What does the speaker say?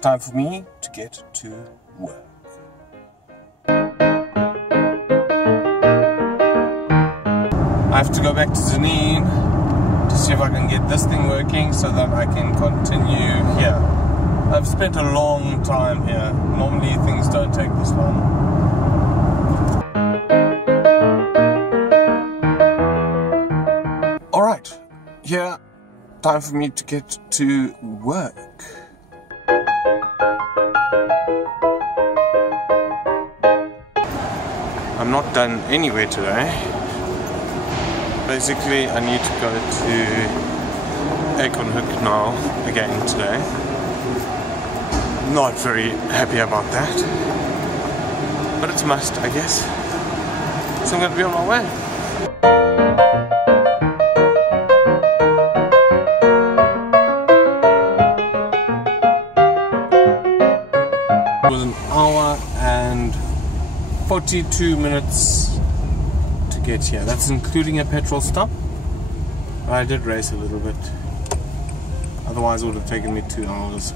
it's time for me to get to work. I have to go back to Zanine to see if I can get this thing working so that I can continue here. I've spent a long time here. Normally things don't take this long. Alright, here, time for me to get to work. I'm not done anywhere today. Basically, I need to go to Acorn Hook now again today. Not very happy about that, but it's a must, I guess. So I'm going to be on my way. It was an hour and 42 minutes to get here. That's including a petrol stop. I did race a little bit. Otherwise it would have taken me 2 hours.